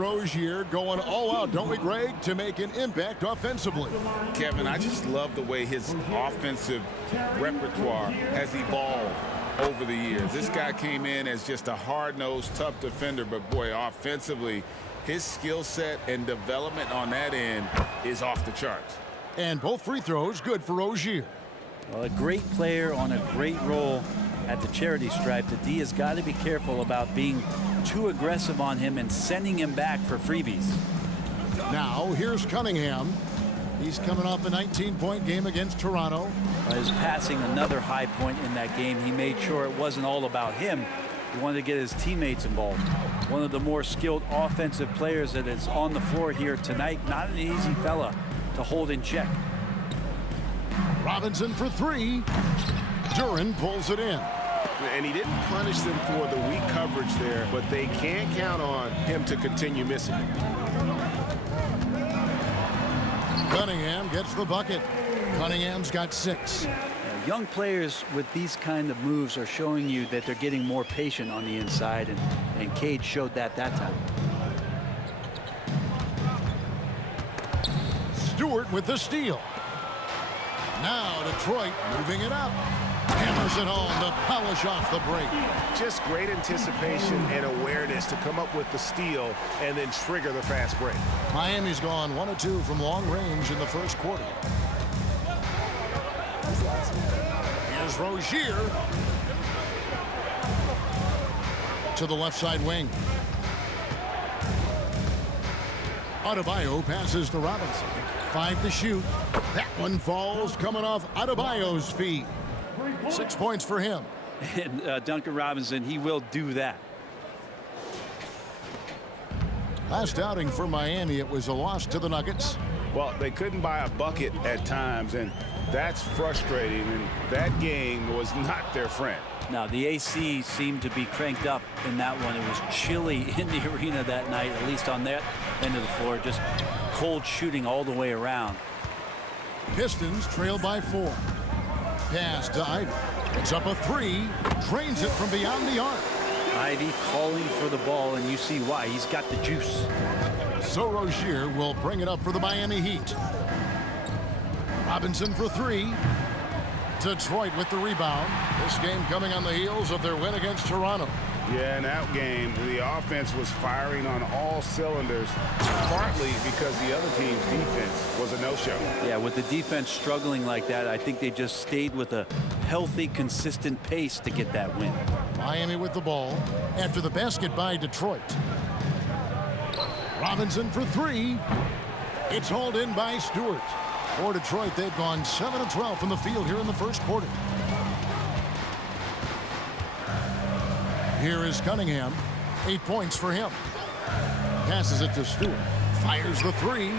Rozier going all out, don't we, Greg, to make an impact offensively? Kevin, I just love the way his offensive repertoire has evolved over the years. This guy came in as just a hard-nosed, tough defender, but boy, offensively, his skill set and development on that end is off the charts. And both free throws good for Rozier. Well, a great player on a great role at the charity stripe. The D has got to be careful about being too aggressive on him and sending him back for freebies. Now, here's Cunningham. He's coming off a 19-point game against Toronto. His passing, another high point in that game. He made sure it wasn't all about him. He wanted to get his teammates involved. One of the more skilled offensive players that is on the floor here tonight. Not an easy fella to hold in check. Robinson for three. Duren pulls it in. And he didn't punish them for the weak coverage there, but they can't count on him to continue missing. Cunningham gets the bucket. Cunningham's got 6. Young players with these kind of moves are showing you that they're getting more patient on the inside, and Cade showed that time. Stewart with the steal. Now Detroit moving it up. Hammers it home to polish off the break. Just great anticipation and awareness to come up with the steal and then trigger the fast break. Miami's gone 1 of 2 from long range in the first quarter. Here's Rozier to the left side wing. Adebayo passes to Robinson. 5 to shoot. That one falls coming off Adebayo's feet. 6 points for him. And Duncan Robinson, he will do that. Last outing for Miami, it was a loss to the Nuggets. Well, they couldn't buy a bucket at times, and that's frustrating, and that game was not their friend. Now, the AC seemed to be cranked up in that one. It was chilly in the arena that night, at least on that end of the floor. Just cold shooting all the way around. Pistons trail by 4. Pass to Ivy. It's up a 3. Drains it from beyond the arc. Ivy calling for the ball, and you see why. He's got the juice. So Rozier will bring it up for the Miami Heat. Robinson for 3. Detroit with the rebound. This game coming on the heels of their win against Toronto. Yeah, in that game, the offense was firing on all cylinders, partly because the other team's defense was a no-show. Yeah, with the defense struggling like that, I think they just stayed with a healthy, consistent pace to get that win. Miami with the ball after the basket by Detroit. Robinson for 3. It's hauled in by Stewart. For Detroit, they've gone 7 of 12 from the field here in the first quarter. Here is Cunningham. 8 points for him. Passes it to Stewart. Fires the 3.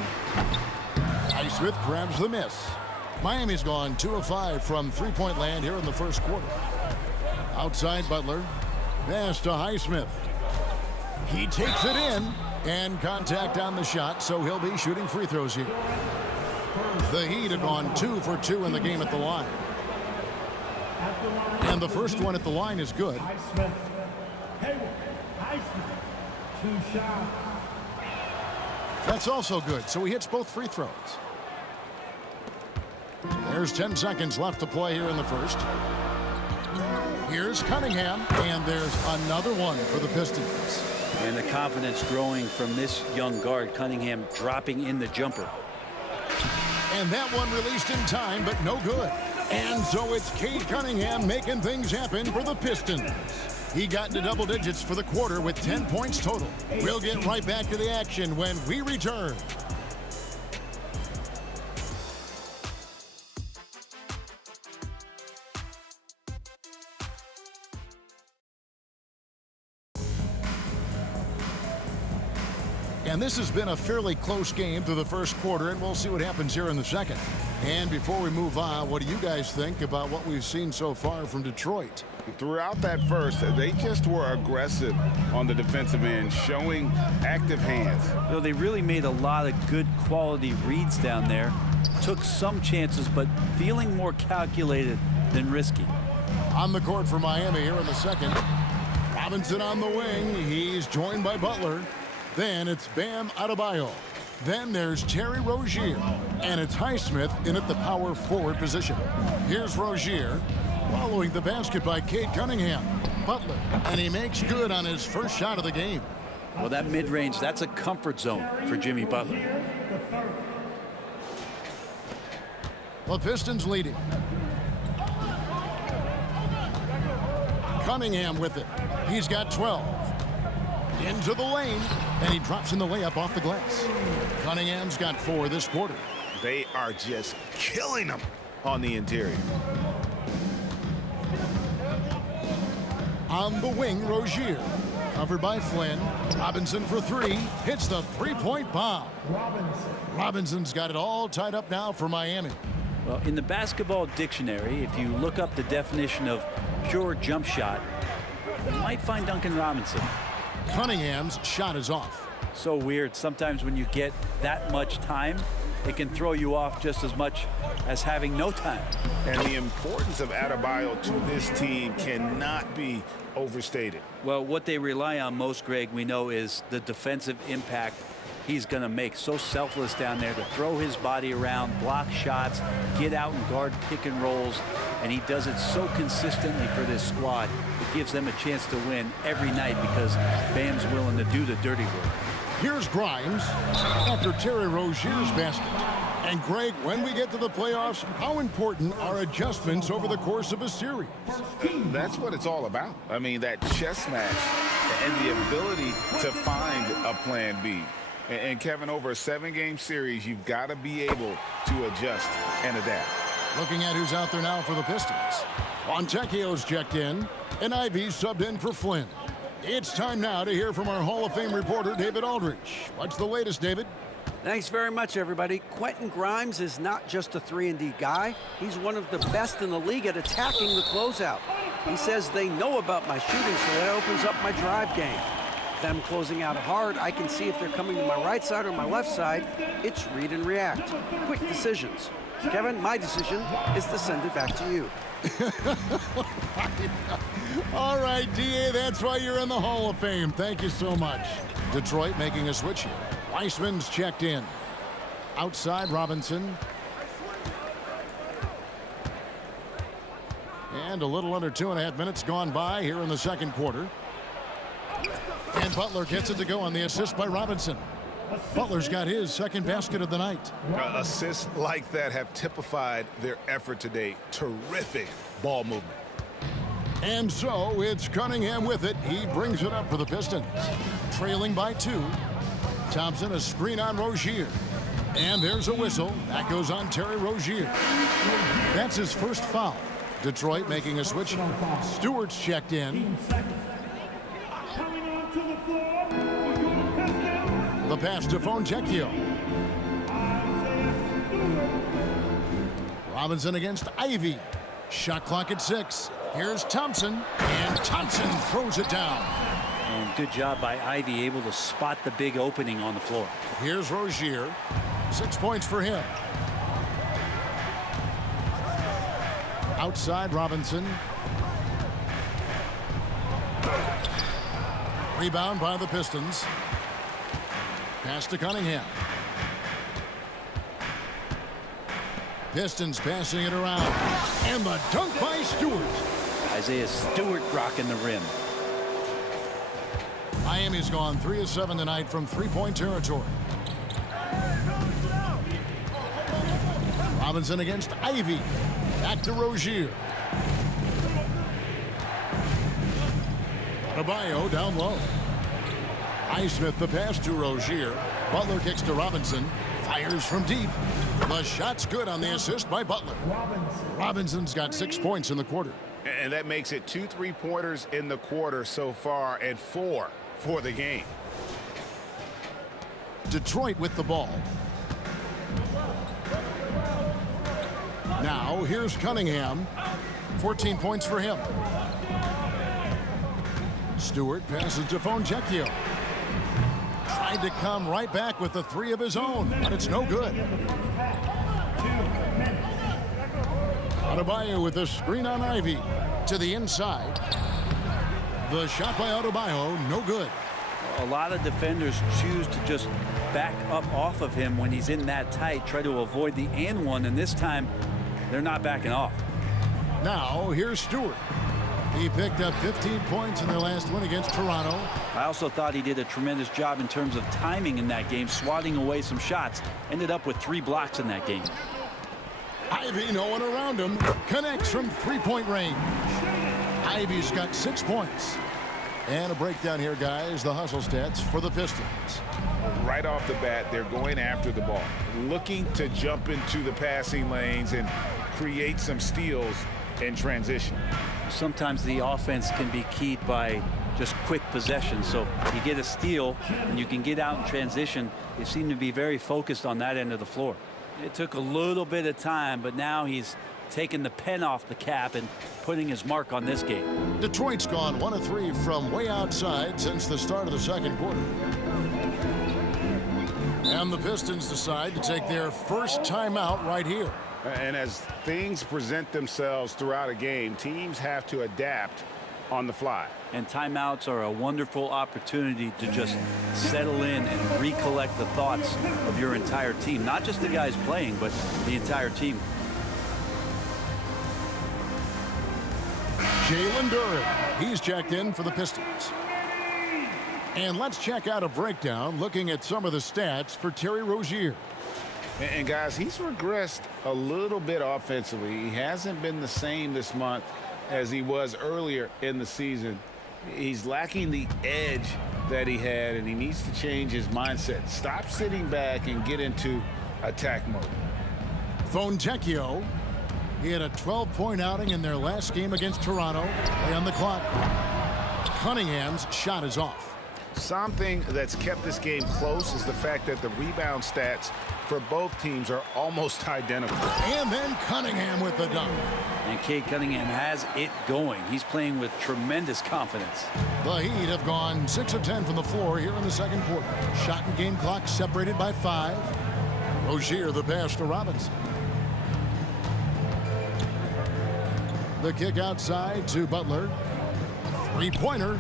Highsmith grabs the miss. Miami's gone 2 of 5 from three-point land here in the first quarter. Outside Butler. Pass to Highsmith. He takes it in. And contact on the shot, so he'll be shooting free throws here. The Heat have gone 2 for 2 in the game at the line. And the first one at the line is good. Highsmith. 2 shots. That's also good, so he hits both free throws. There's 10 seconds left to play here in the first. Here's Cunningham, and there's another one for the Pistons. And the confidence growing from this young guard, Cunningham, dropping in the jumper. And that one released in time, but no good. And so it's Cade Cunningham making things happen for the Pistons. He got into double digits for the quarter with 10 points total. We'll get right back to the action when we return. And this has been a fairly close game through the first quarter, and we'll see what happens here in the second. And before we move on, what do you guys think about what we've seen so far from Detroit? Throughout that first, they just were aggressive on the defensive end, showing active hands. You know, they really made a lot of good quality reads down there. Took some chances, but feeling more calculated than risky. On the court for Miami here in the second. Robinson on the wing. He's joined by Butler. Then it's Bam Adebayo. Then there's Terry Rozier. And it's Highsmith in at the power forward position. Here's Rozier, following the basket by Cade Cunningham. Butler, and he makes good on his first shot of the game. Well, that mid-range, that's a comfort zone for Jimmy Butler. The Pistons leading. Cunningham with it. He's got 12. Into the lane, and he drops in the layup off the glass. Cunningham's got 4 this quarter. They are just killing them on the interior. On the wing, Rozier. Covered by Flynn. Robinson for 3. Hits the three-point bomb. Robinson's got it all tied up now for Miami. Well, in the basketball dictionary, if you look up the definition of pure jump shot, you might find Duncan Robinson. Cunningham's shot is off. So weird. Sometimes when you get that much time, it can throw you off just as much as having no time. And the importance of Adebayo to this team cannot be overstated. Well, what they rely on most, Greg, we know, is the defensive impact he's going to make. So selfless down there to throw his body around, block shots, get out and guard pick and rolls. And he does it so consistently for this squad. It gives them a chance to win every night because Bam's willing to do the dirty work. Here's Grimes after Terry Rozier's basket. And Greg, when we get to the playoffs, how important are adjustments over the course of a series? That's what it's all about. I mean, that chess match and the ability to find a plan B. And Kevin, over a 7-game series, you've got to be able to adjust and adapt. Looking at who's out there now for the Pistons. Fontecchio's checked in, and Ivy's subbed in for Flynn. It's time now to hear from our Hall of Fame reporter, David Aldridge. What's the latest, David? Thanks very much, everybody. Quentin Grimes is not just a 3-and-D guy. He's one of the best in the league at attacking the closeout. He says they know about my shooting, so that opens up my drive game. Them closing out hard, I can see if they're coming to my right side or my left side. It's read and react. Quick decisions. Kevin, my decision is to send it back to you. All right, D.A., that's why you're in the Hall of Fame. Thank you so much. Detroit making a switch here. Weissman's checked in. Outside, Robinson. And a little under 2.5 minutes gone by here in the second quarter. And Butler gets it to go on the assist by Robinson. Butler's got his second basket of the night. Assists like that have typified their effort today. Terrific ball movement. And so it's Cunningham with it. He brings it up for the Pistons. Trailing by 2. Thompson, a screen on Rozier. And there's a whistle. That goes on Terry Rozier. That's his first foul. Detroit making a switch. Stewart's checked in. The pass to Fontecchio. Robinson against Ivy. Shot clock at 6. Here's Thompson. And Thompson throws it down. And good job by Ivy, able to spot the big opening on the floor. Here's Rozier. 6 points for him. Outside, Robinson. Rebound by the Pistons. Pass to Cunningham. Pistons passing it around. And the dunk by Stewart. Isaiah Stewart rocking the rim. Miami's gone 3 of 7 tonight from three-point territory. Robinson against Ivy. Back to Rozier. Adebayo down low. Highsmith the pass to Rozier. Butler kicks to Robinson. Fires from deep. The shot's good on the assist by Butler. Robinson's got 6 points in the quarter. And that makes it 2 3-pointers in the quarter so far and 4 for the game. Detroit with the ball. Now here's Cunningham. 14 points for him. Stewart passes to Fontecchio. Tried to come right back with the 3 of his own, but it's no good. Adebayo with a screen on Ivy. To the inside. The shot by Adebayo, no good. A lot of defenders choose to just back up off of him when he's in that tight, try to avoid the and one, and this time they're not backing off. Now, here's Stewart. He picked up 15 points in their last win against Toronto. I also thought he did a tremendous job in terms of timing in that game, swatting away some shots. Ended up with 3 blocks in that game. Ivey, no one around him, connects from three-point range. Ivey's got 6 points. And a breakdown here, guys, the hustle stats for the Pistons. Right off the bat, they're going after the ball, looking to jump into the passing lanes and create some steals in transition. Sometimes the offense can be keyed by just quick possession. So you get a steal and you can get out in transition. They seem to be very focused on that end of the floor. It took a little bit of time, but now he's taking the pen off the cap and putting his mark on this game. Detroit's gone 1 of 3 from way outside since the start of the second quarter. And the Pistons decide to take their first timeout right here. And as things present themselves throughout a game, teams have to adapt on the fly. And timeouts are a wonderful opportunity to just settle in and recollect the thoughts of your entire team. Not just the guys playing, but the entire team. Jalen Duren, he's checked in for the Pistons. And let's check out a breakdown looking at some of the stats for Terry Rozier. And guys, he's regressed a little bit offensively. He hasn't been the same this month as he was earlier in the season. He's lacking the edge that he had, and he needs to change his mindset. Stop sitting back and get into attack mode. Fontecchio, he had a 12-point outing in their last game against Toronto. Play on the clock. Cunningham's shot is off. Something that's kept this game close is the fact that the rebound stats for both teams are almost identical. And then Cunningham with the dunk. And Cade Cunningham has it going. He's playing with tremendous confidence. The Heat have gone 6 of 10 from the floor here in the second quarter. Shot and game clock separated by 5. Rozier the pass to Robinson. The kick outside to Butler. Three-pointer.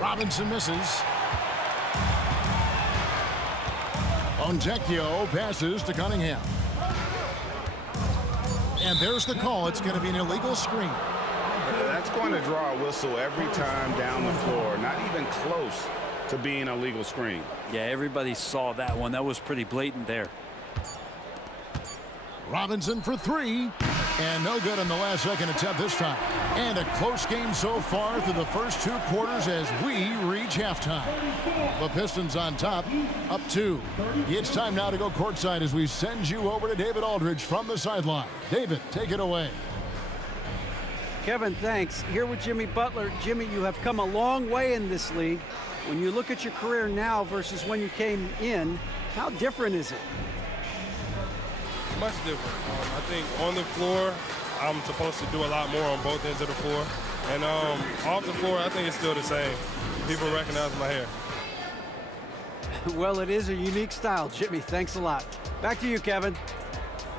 Robinson misses. Fontecchio passes to Cunningham. And there's the call. It's going to be an illegal screen. That's going to draw a whistle every time down the floor. Not even close to being a legal screen. Yeah, everybody saw that one. That was pretty blatant there. Robinson for 3. And no good in the last second attempt this time. And a close game so far through the first 2 quarters as we reach halftime. The Pistons on top, up 2. It's time now to go courtside as we send you over to David Aldridge from the sideline. David, take it away. Kevin, thanks. Here with Jimmy Butler. Jimmy, you have come a long way in this league. When you look at your career now versus when you came in, how different is it? Much different. I think on the floor, I'm supposed to do a lot more on both ends of the floor. And off the floor, I think it's still the same. People recognize my hair. Well, it is a unique style, Jimmy. Thanks a lot. Back to you, Kevin.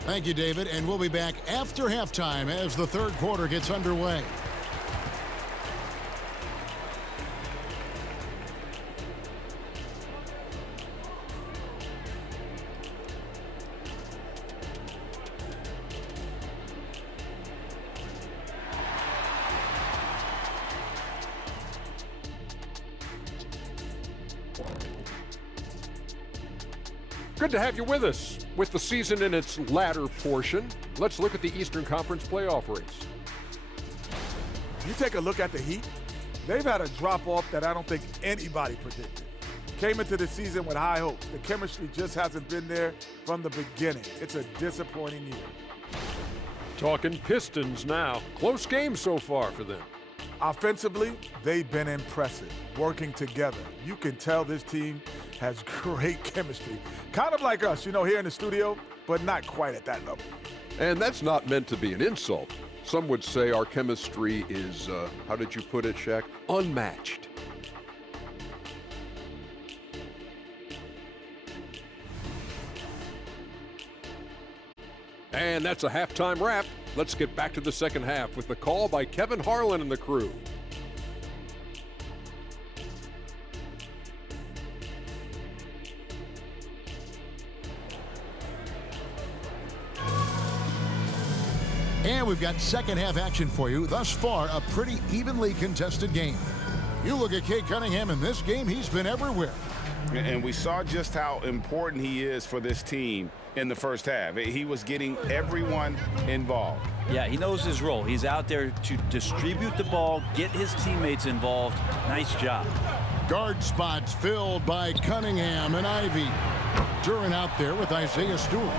Thank you, David. And we'll be back after halftime as the third quarter gets underway. Good to have you with us. With the season in its latter portion, let's look at the Eastern Conference playoff race. You take a look at the Heat, they've had a drop-off that I don't think anybody predicted. Came into the season with high hopes. The chemistry just hasn't been there from the beginning. It's a disappointing year. Talking Pistons now. Close game so far for them. Offensively, they've been impressive, working together. You can tell this team has great chemistry. Kind of like us, here in the studio, but not quite at that level. And that's not meant to be an insult. Some would say our chemistry is, how did you put it, Shaq? Unmatched. And that's a halftime wrap. Let's get back to the second half with the call by Kevin Harlan and the crew. And we've got second half action for you. Thus far, a pretty evenly contested game. You look at Cade Cunningham in this game, he's been everywhere. And we saw just how important he is for this team in the first half. He was getting everyone involved. Yeah, he knows his role. He's out there to distribute the ball, get his teammates involved. Nice job. Guard spots filled by Cunningham and Ivey. Duran out there with Isaiah Stewart.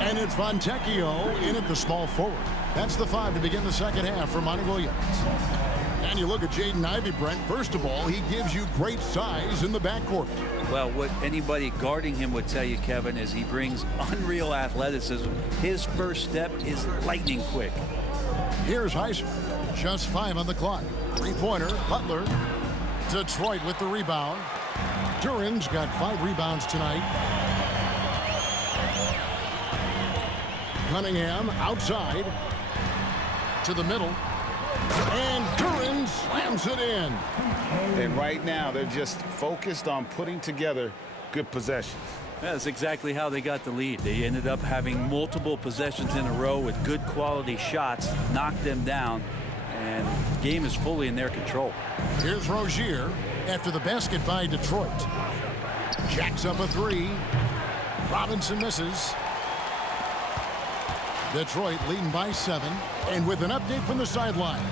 And it's Fontecchio in at the small forward. That's the 5 to begin the second half for Monty Williams. And you look at Jaden Ivey, Brent. First of all, he gives you great size in the backcourt. Well, what anybody guarding him would tell you, Kevin, is he brings unreal athleticism. His first step is lightning quick. Here's Highsmith. Just 5 on the clock. Three-pointer, Butler. Detroit with the rebound. Duran's got 5 rebounds tonight. Cunningham outside to the middle. And Duran slams it in. And right now, they're just focused on putting together good possessions. That's exactly how they got the lead. They ended up having multiple possessions in a row with good quality shots, knocked them down, and the game is fully in their control. Here's Rozier after the basket by Detroit. Jacks up a 3. Robinson misses. Detroit leading by 7. And with an update from the sidelines,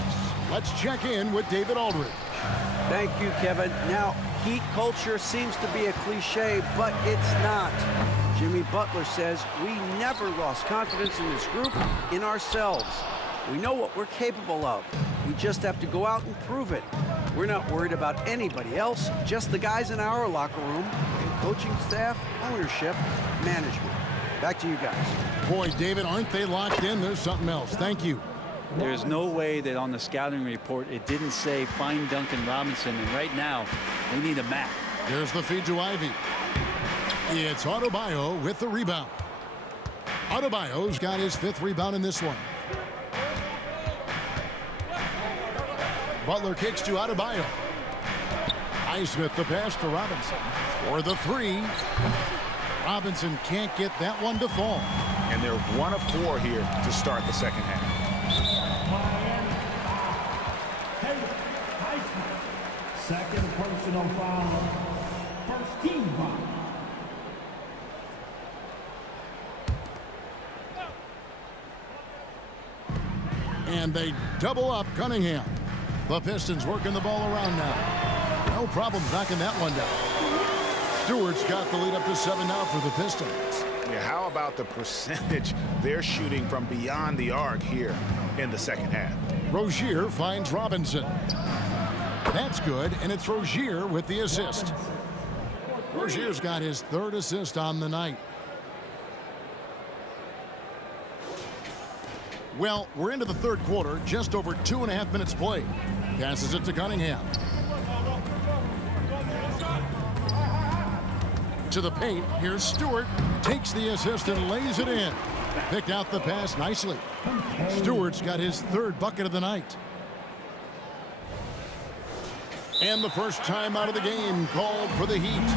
let's check in with David Aldridge. Thank you, Kevin. Now, Heat culture seems to be a cliche, but it's not. Jimmy Butler says we never lost confidence in this group, in ourselves. We know what we're capable of. We just have to go out and prove it. We're not worried about anybody else, just the guys in our locker room, and coaching staff, ownership, management. Back to you guys. Boy, David, aren't they locked in? There's something else. Thank you. There's no way that on the scouting report it didn't say find Duncan Robinson, and right now they need a map. There's the feed to Ivey. It's Adebayo with the rebound. Adebayo's got his 5th rebound in this one. Butler kicks to Adebayo. Highsmith the pass to Robinson. For the 3. Robinson can't get that one to fall. And they're 1 of 4 here to start the second half. Second personal foul. First team foul. And they double up Cunningham. The Pistons working the ball around now. No problem knocking that one down. Stewart's got the lead up to 7 now for the Pistons. Yeah, how about the percentage they're shooting from beyond the arc here in the second half? Rozier finds Robinson. That's good, and it's Rozier with the assist. Rozier's got his 3rd assist on the night. Well, we're into the 3rd quarter, just over 2.5 minutes played. Passes it to Cunningham. To the paint, here's Stewart. Takes the assist and lays it in. Picked out the pass nicely. Stewart's got his 3rd bucket of the night. And the first time out of the game called for the Heat.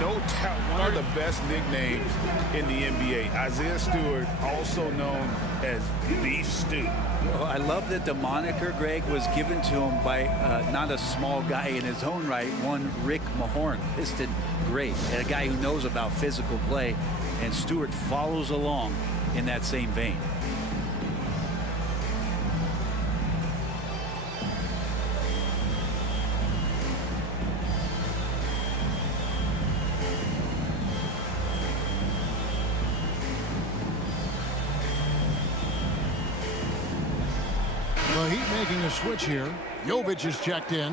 No doubt one of the best nicknames in the NBA. Isaiah Stewart, also known as Beef Stew. Well, I love that the moniker, Greg, was given to him by not a small guy in his own right, one Rick Mahorn, Piston great, and a guy who knows about physical play, and Stewart follows along in that same vein. The Heat making a switch here. Jovic is checked in.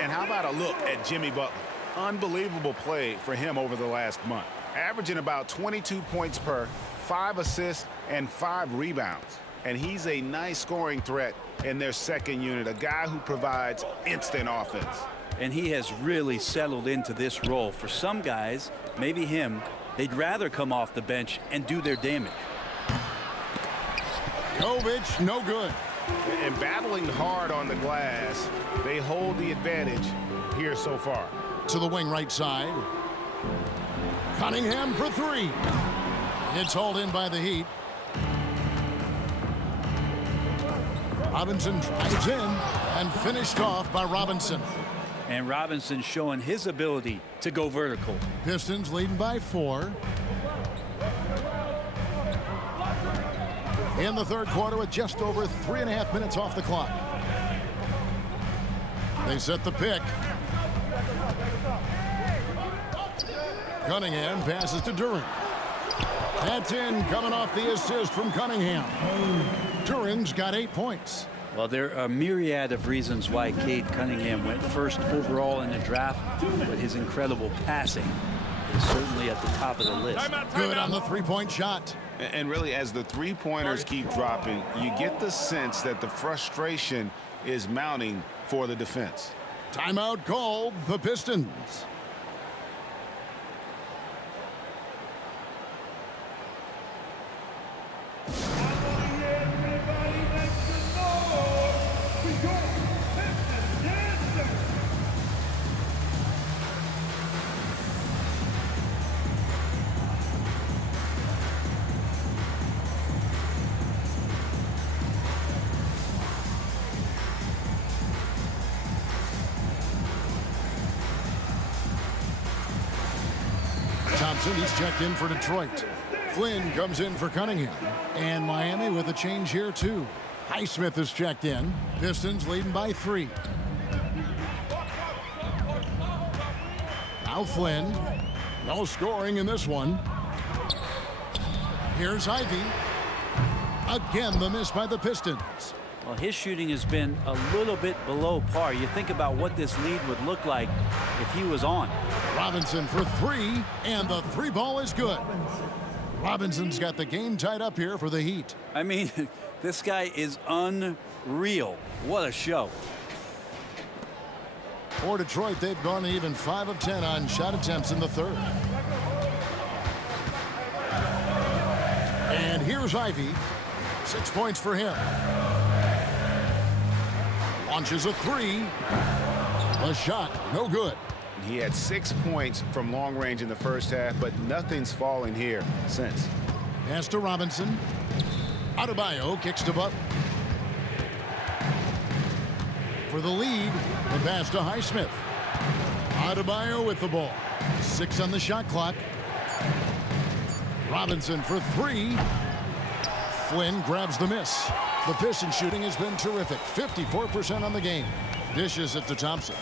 And how about a look at Jimmy Butler? Unbelievable play for him over the last month. Averaging about 22 points per, 5 assists, and 5 rebounds. And he's a nice scoring threat in their second unit, a guy who provides instant offense. And he has really settled into this role. For some guys, maybe him, they'd rather come off the bench and do their damage. Jovic, no good. And battling hard on the glass, they hold the advantage here so far. To the wing right side. Cunningham for 3. It's hauled in by the Heat. Robinson drives in and finished off by Robinson. And Robinson showing his ability to go vertical. Pistons leading by 4. In the third quarter with just over 3.5 minutes off the clock. They set the pick. Cunningham passes to Duren. That's in, coming off the assist from Cunningham. Duren's got 8 points. Well, there are a myriad of reasons why Cade Cunningham went first overall in the draft, but his incredible passing is certainly at the top of the list. Good on the three-point shot. And really, as the three-pointers keep dropping, you get the sense that the frustration is mounting for the defense. Timeout called, the Pistons. Thompson, he's checked in for Detroit. Flynn comes in for Cunningham. And Miami with a change here, too. Highsmith is checked in. Pistons leading by 3. Now Flynn. No scoring in this one. Here's Ivy. Again, the miss by the Pistons. Well, his shooting has been a little bit below par. You think about what this lead would look like if he was on. Robinson for 3, and the 3 ball is good. Robinson's got the game tied up here for the Heat. I mean, this guy is unreal. What a show. For Detroit, they've gone even 5 of 10 on shot attempts in the third. And here's Ivy. 6 points for him. Launches a 3. A shot, no good. He had 6 points from long range in the first half, but nothing's falling here since. Pass to Robinson. Adebayo kicks to Butler. For the lead, the pass to Highsmith. Adebayo with the ball. 6 on the shot clock. Robinson for 3. Flynn grabs the miss. The Pistons shooting has been terrific. 54% on the game. Dishes it to Thompson.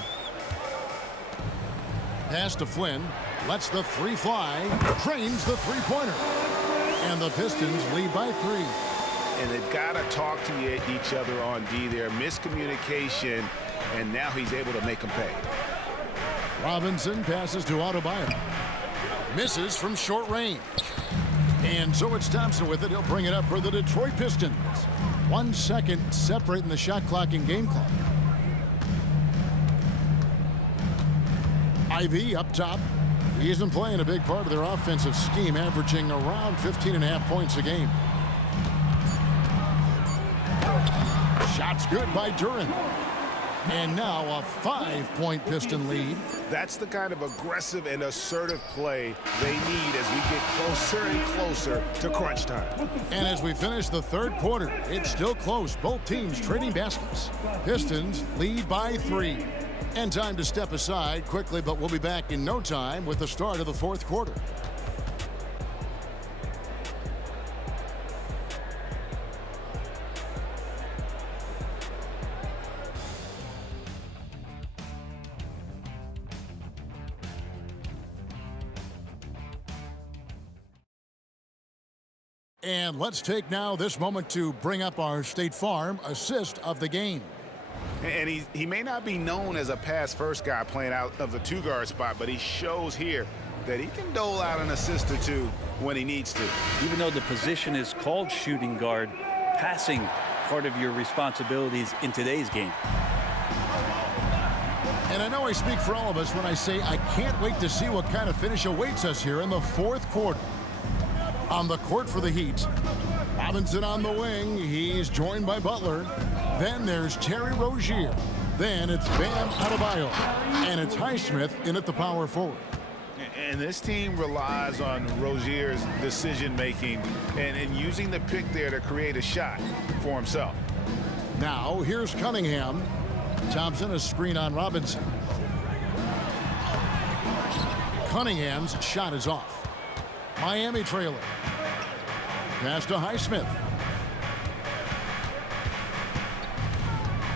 Pass to Flynn. Lets the 3 fly. Trains the three-pointer. And the Pistons lead by 3. And they've got to talk to each other on D there. Miscommunication, and now he's able to make them pay. Robinson passes to Adebayo. Misses from short range. And so it's Thompson with it. He'll bring it up for the Detroit Pistons. 1 second separating the shot clock and game clock. Ivy up top. He isn't playing a big part of their offensive scheme, averaging around 15.5 points a game. Shot's good by Duren. And now a 5-point Piston lead. That's the kind of aggressive and assertive play they need as we get closer and closer to crunch time. And as we finish the third quarter, it's still close. Both teams trading baskets. Pistons lead by 3. And time to step aside quickly, but we'll be back in no time with the start of the fourth quarter. And let's take now this moment to bring up our State Farm assist of the game. And he may not be known as a pass-first guy playing out of the 2-guard spot, but he shows here that he can dole out an assist or 2 when he needs to. Even though the position is called shooting guard, passing part of your responsibilities in today's game. And I know I speak for all of us when I say I can't wait to see what kind of finish awaits us here in the fourth quarter. On the court for the Heat, Robinson on the wing. He's joined by Butler. Then there's Terry Rozier. Then it's Bam Adebayo. And it's Highsmith in at the power forward. And this team relies on Rozier's decision-making and using the pick there to create a shot for himself. Now here's Cunningham. Thompson, a screen on Robinson. Cunningham's shot is off. Miami trailer. Pass to Highsmith.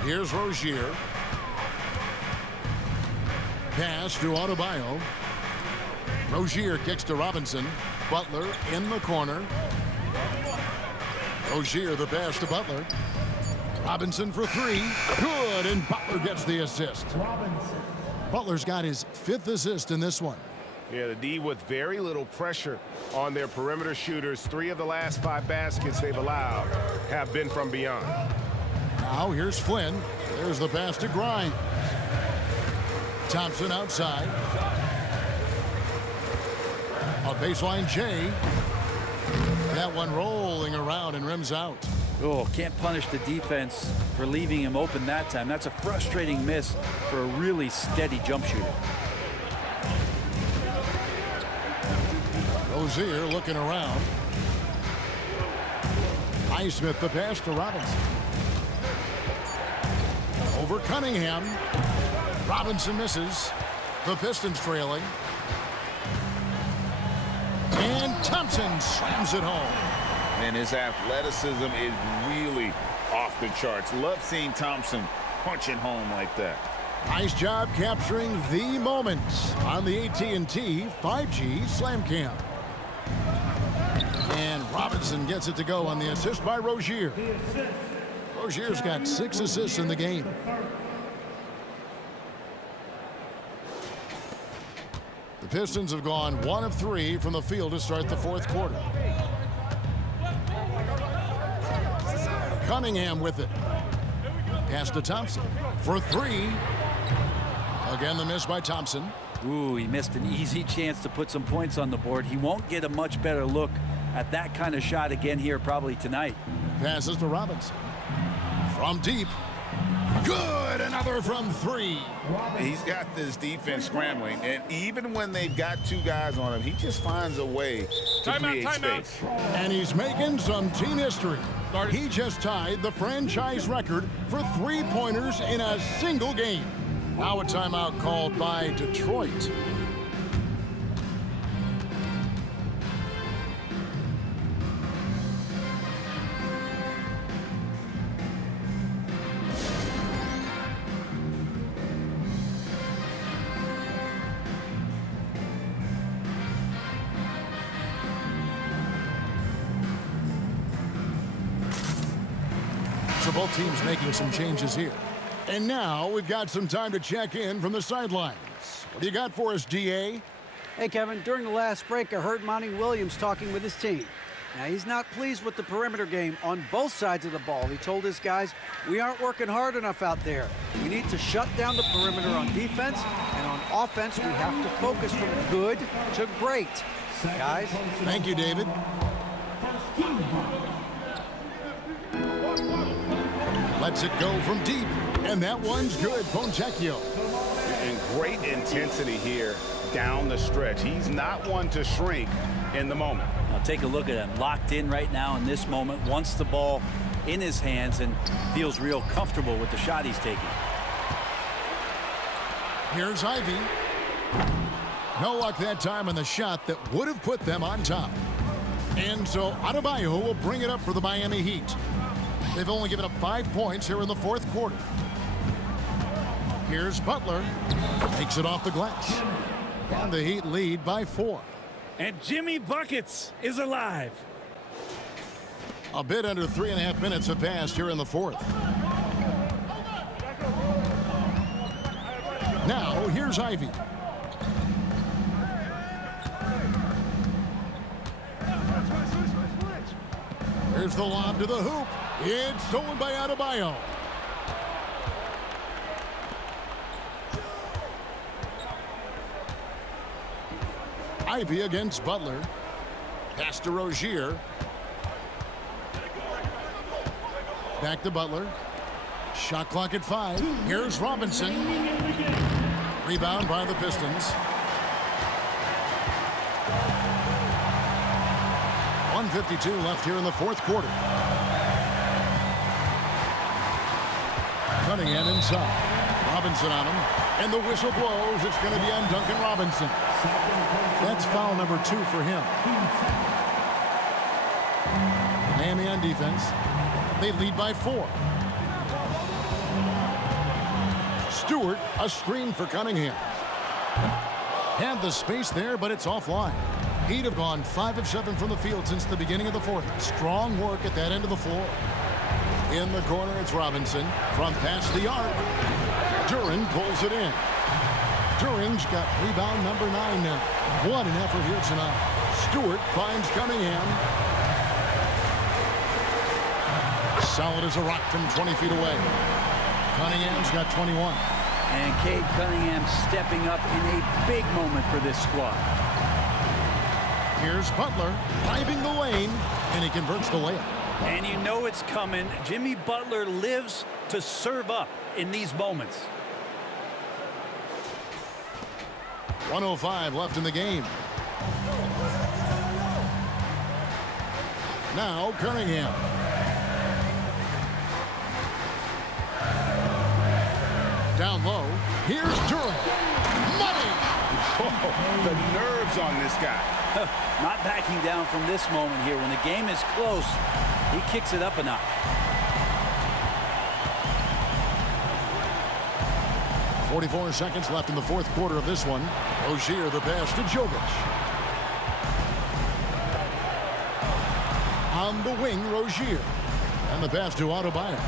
Here's Rozier. Pass to Adebayo. Rozier kicks to Robinson. Butler in the corner. Rozier the pass to Butler. Robinson for three. Good, and Butler gets the assist. Butler's got his 5th assist in this one. Yeah, the D with very little pressure on their perimeter shooters. 3 of the last 5 baskets they've allowed have been from beyond. Now here's Flynn. There's the pass to Grimes. Thompson outside. A baseline J. That one rolling around and rims out. Oh, can't punish the defense for leaving him open that time. That's a frustrating miss for a really steady jump shooter. Rozier looking around. Highsmith the pass to Robinson. Over Cunningham. Robinson misses. The Pistons trailing. And Thompson slams it home. And his athleticism is really off the charts. Love seeing Thompson punching home like that. Nice job capturing the moments on the AT&T 5G Slam Cam. And Robinson gets it to go on the assist by Rozier. Rozier's got 6 assists in the game. The Pistons have gone 1 of 3 from the field to start the 4th quarter. Cunningham with it. Pass to Thompson for 3. Again, the miss by Thompson. Ooh, he missed an easy chance to put some points on the board. He won't get a much better look at that kind of shot again here probably tonight. Passes to Robinson. From deep. Good, another from 3. He's got this defense scrambling, and even when they've got 2 guys on him, he just finds a way to create space. And he's making some team history. He just tied the franchise record for 3-pointers in a single game. Now a timeout called by Detroit. So both teams making some changes here. And now we've got some time to check in from the sidelines. What do you got for us, DA? Hey, Kevin, during the last break, I heard Monty Williams talking with his team. Now, he's not pleased with the perimeter game on both sides of the ball. He told his guys, we aren't working hard enough out there. We need to shut down the perimeter on defense, and on offense, we have to focus from good to great. Guys? Thank you, David. Lets it go from deep, and that one's good. Fontecchio. And great intensity here down the stretch. He's not one to shrink in the moment. Now take a look at him, locked in right now in this moment, wants the ball in his hands and feels real comfortable with the shot he's taking. Here's Ivy. No luck that time on the shot that would have put them on top. And so Adebayo will bring it up for the Miami Heat. They've only given up 5 points here in the 4th quarter. Here's Butler. Takes it off the glass. And the Heat lead by 4. And Jimmy Buckets is alive. A bit under 3.5 minutes have passed here in the 4th. Now, here's Ivy. There's the lob to the hoop. It's stolen by Adebayo. Ivy against Butler. Pass to Rozier. Back to Butler. Shot clock at 5. Here's Robinson. Rebound by the Pistons. 1:52 left here in the 4th quarter. Cunningham inside. Robinson on him. And the whistle blows. It's going to be on Duncan Robinson. That's foul number 2 for him. Miami on defense. They lead by 4. Stewart, a screen for Cunningham. Had the space there, but it's offline. He'd have gone 5 of 7 from the field since the beginning of the 4th. Strong work at that end of the floor. In the corner, it's Robinson. From past the arc, Duren pulls it in. Duren's got rebound number 9 now. What an effort here tonight. Stewart finds Cunningham. Solid as a rock from 20 feet away. Cunningham's got 21. And Cade Cunningham stepping up in a big moment for this squad. Here's Butler driving the lane, and he converts the layup. And you know it's coming. Jimmy Butler lives to serve up in these moments. 1:05 left in the game. Now Cunningham. Down low. Here's Duren. Money! Oh, the nerves on this guy. Not backing down from this moment here. When the game is close, he kicks it up a notch. 44 seconds left in the 4th quarter of this one. Rozier the pass to Jovic. On the wing, Rozier. And the pass to Adebayo.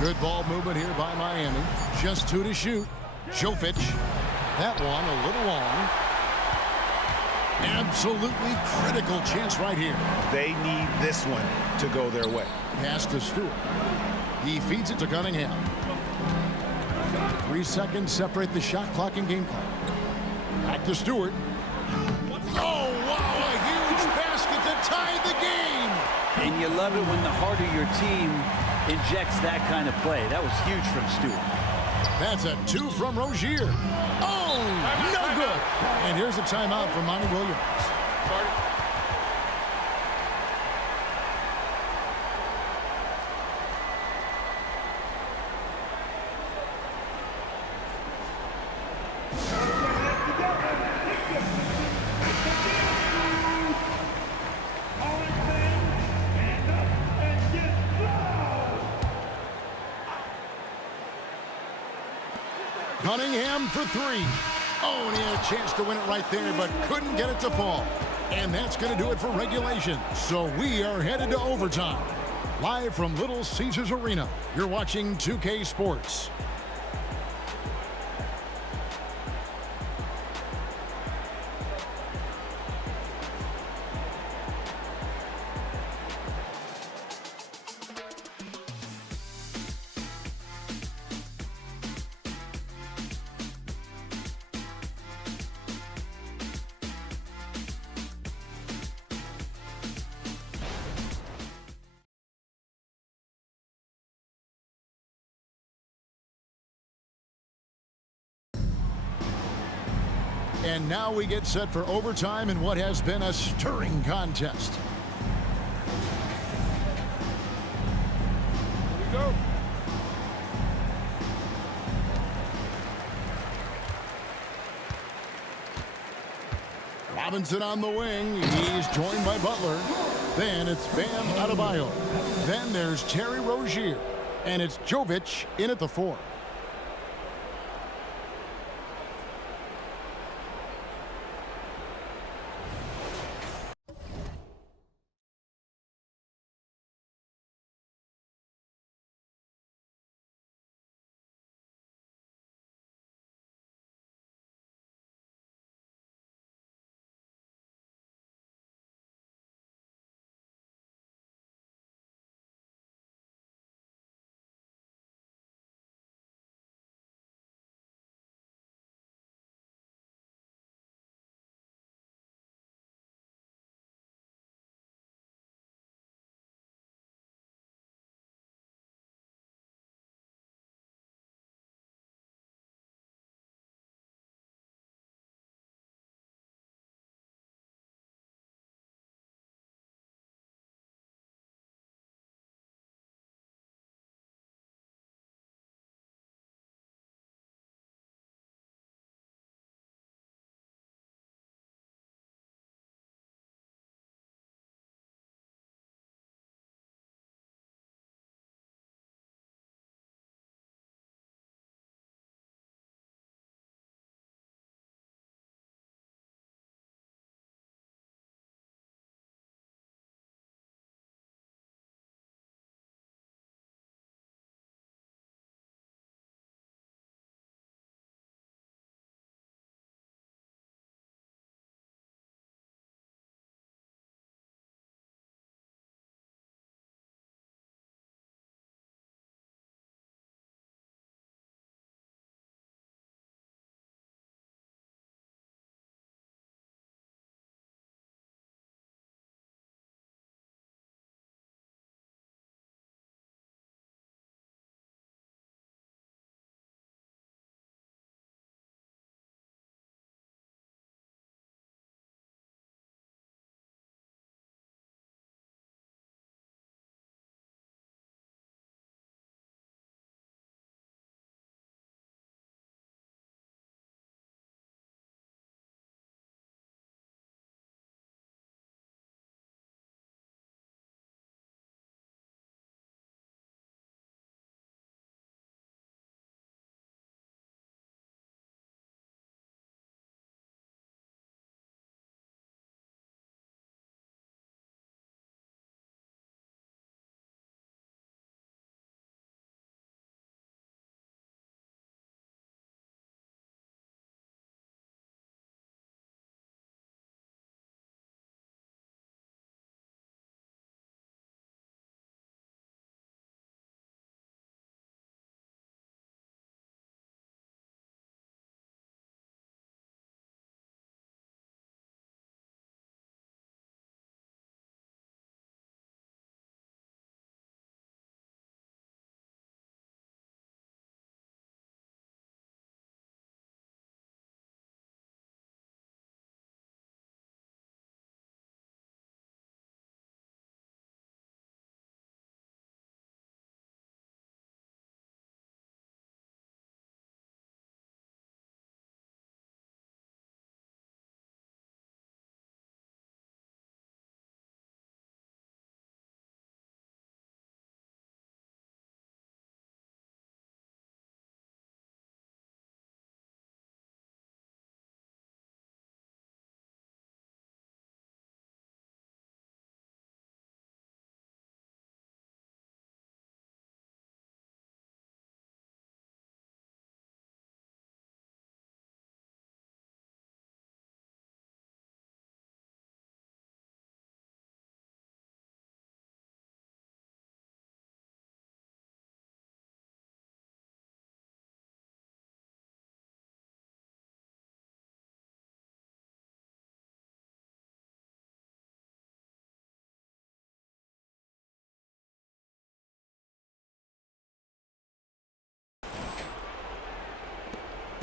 Good ball movement here by Miami. Just 2 to shoot. Jovic. That one a little long. Absolutely critical chance right here. They need this one to go their way. Pass to Stewart. He feeds it to Cunningham. 3 seconds separate the shot clock and game clock. Back to Stewart. Oh, wow, a huge basket to tie the game. And you love it when the heart of your team injects that kind of play. That was huge from Stewart. That's a 2 from Rozier. Oh, no good. And here's a timeout from Monty Williams. Cunningham for 3. Oh, and he had a chance to win it right there, but couldn't get it to fall. And that's going to do it for regulation. So we are headed to overtime. Live from Little Caesars Arena, you're watching 2K Sports. And now we get set for overtime in what has been a stirring contest. Here we go. Robinson on the wing. He's joined by Butler. Then it's Bam Adebayo. Then there's Terry Rozier. And it's Jovic in at the 4.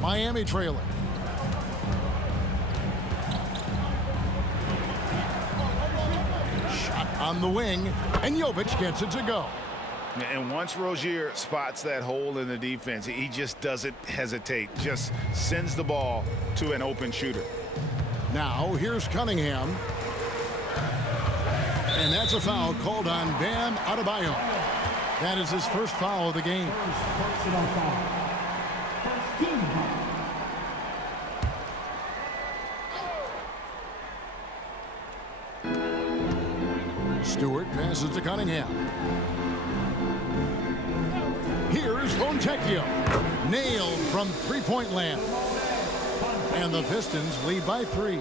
Miami trailing. Shot on the wing, and Jovic gets it to go. And once Rozier spots that hole in the defense, he just doesn't hesitate. Just sends the ball to an open shooter. Now here's Cunningham. And that's a foul called on Bam Adebayo. That is his first foul of the game. Personal foul. First team foul. Stewart passes to Cunningham. Here's Fontecchio. Nailed from three-point land. And the Pistons lead by 3.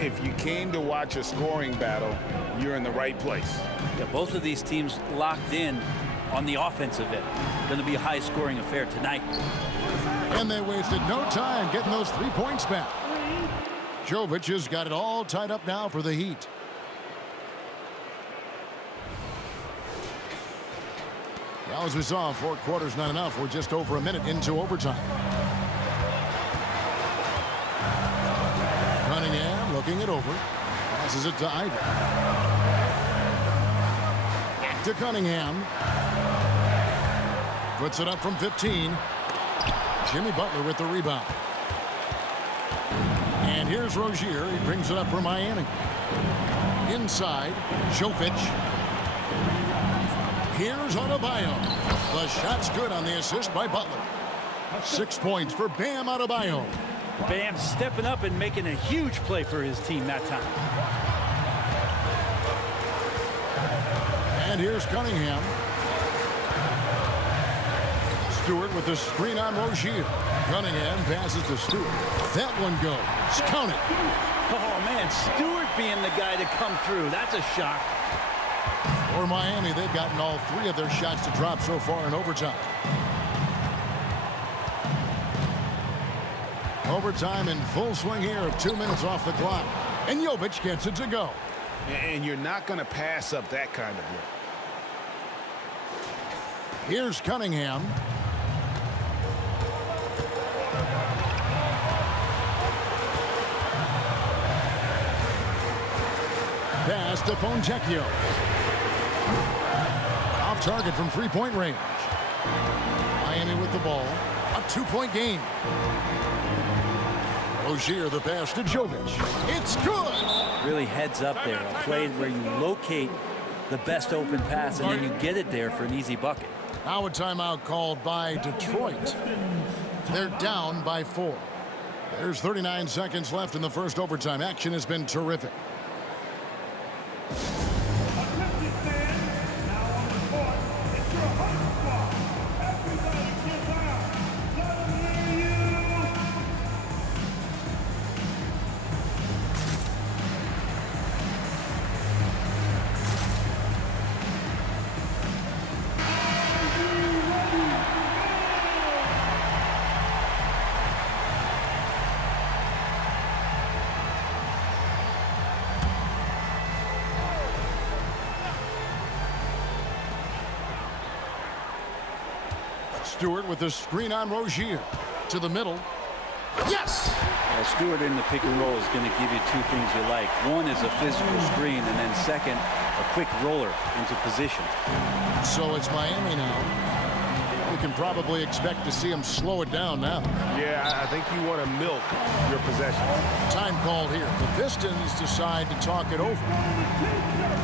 If you came to watch a scoring battle, you're in the right place. Yeah, both of these teams locked in on the offensive end. Going to be a high-scoring affair tonight. And they wasted no time getting those 3 points back. Jovic has got it all tied up now for the Heat. Well, as we saw, 4 quarters not enough. We're just over a minute into overtime. Cunningham looking it over. Passes it to Ivey. Back to Cunningham. Puts it up from 15. Jimmy Butler with the rebound. And here's Rozier. He brings it up for Miami. Inside, Jovic. Here's Adebayo. The shot's good on the assist by Butler. 6 points for Bam Adebayo. Bam stepping up and making a huge play for his team that time. And here's Cunningham. Stewart with the screen on Rozier. Cunningham passes to Stewart. That one goes. Count it. Oh, man, Stewart being the guy to come through. That's a shock. For Miami, they've gotten all 3 of their shots to drop so far in overtime. Overtime in full swing here. 2 minutes off the clock. And Jovic gets it to go. And you're not going to pass up that kind of look. Here's Cunningham. Pass to Fontecchio. Off target from three-point range. Miami with the ball. A 2-point game. Rozier the pass to Jovic. It's good. Really heads up there. A play where you locate the best open pass and then you get it there for an easy bucket. Now a timeout called by Detroit. They're down by 4. There's 39 seconds left in the first overtime. Action has been terrific. Stewart with the screen on Rozier. To the middle. Yes! Stewart in the pick and roll is going to give you 2 things you like. One is a physical screen, and then second, a quick roller into position. So it's Miami now. We can probably expect to see him slow it down now. Yeah, I think you want to milk your possession. Time called here. The Pistons decide to talk it over.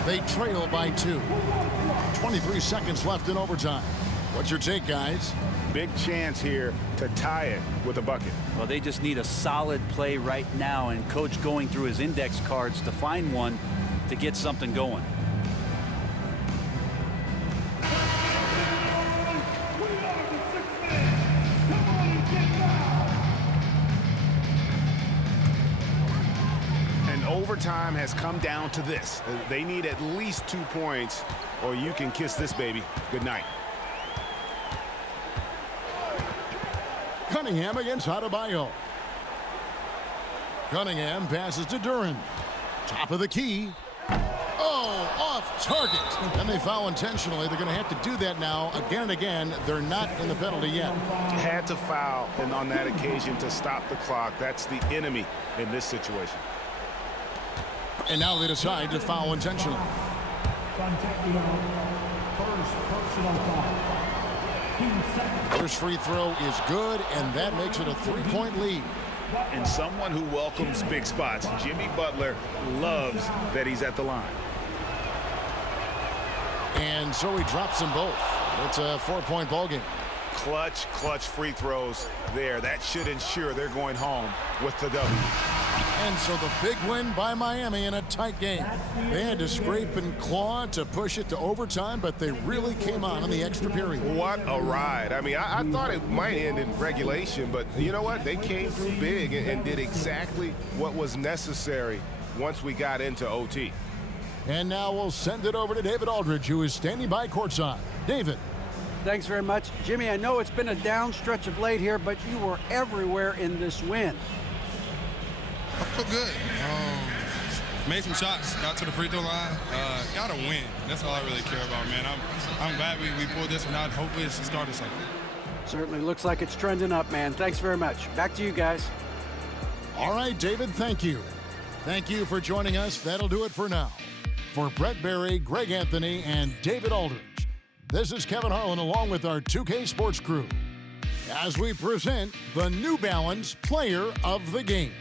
They trail by 2. 23 seconds left in overtime. What's your take, guys? Big chance here to tie it with a bucket. Well, they just need a solid play right now, and Coach going through his index cards to find one to get something going. And overtime has come down to this. They need at least 2 points, or you can kiss this baby goodnight. Cunningham against Adebayo. Cunningham passes to Duren. Top of the key. Oh! off target. And they foul intentionally. They're going to have to do that now again and again. They're not in the penalty yet. Had to foul, and on that occasion to stop the clock. That's the enemy in this situation. And now they decide to foul intentionally. Fontecchio, first personal foul. Team second. First free throw is good, and that makes it a 3-point lead. And someone who welcomes big spots. Jimmy Butler loves that he's at the line. And so he drops them both. It's a 4-point ball game. Clutch free throws there. That should ensure they're going home with the W. And so the big win by Miami in a tight game. They had to scrape and claw to push it to overtime, but they really came on in the extra period. What a ride. I mean, I thought it might end in regulation, but you know what? They came through big and did exactly what was necessary once we got into OT. And now we'll send it over to David Aldridge, who is standing by courtside. David. Thanks very much. Jimmy, I know it's been a down stretch of late here, but you were everywhere in this win. I feel good. Made some shots, got to the free throw line, got a win. That's all I really care about, man. I'm glad we pulled this one out. Hopefully it's the start of something. Certainly looks like it's trending up, man. Thanks very much. Back to you guys. All right, David, thank you. Thank you for joining us. That'll do it for now. For Brett Barry, Greg Anthony, and David Aldridge, this is Kevin Harlan along with our 2K Sports crew as we present the New Balance Player of the Game.